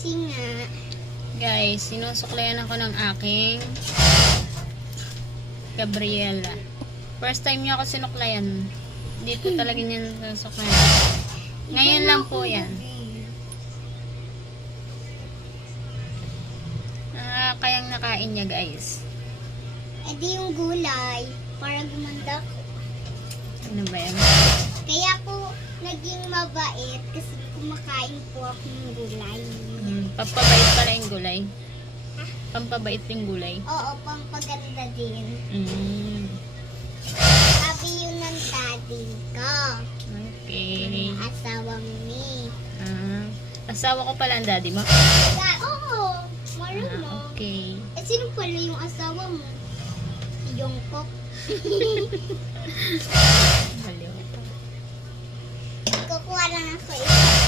Kasi nga, Guys, sinusuklayan ako ng aking Gabriela. First time niya ako sinuklayan. Dito talaga niya sinusuklayan. Ngayon lang po yan. Kayang nakain niya, guys. edi yung gulay para gumanda ko. Ano ba yan? Kaya po naging mabait kasi kumakain po ako ng gulay. Pampabait pala yung gulay. Pampabait yung gulay. Oo, pampaganda din. Sabi yun ng daddy ko. Okay. Asawa mo ni. Asawa ko pala ang daddy mo? Oo, marunong. Okay. Eh, sino pala yung asawa mo? Si Jungkook. Baliw. Kukuha lang ako isa.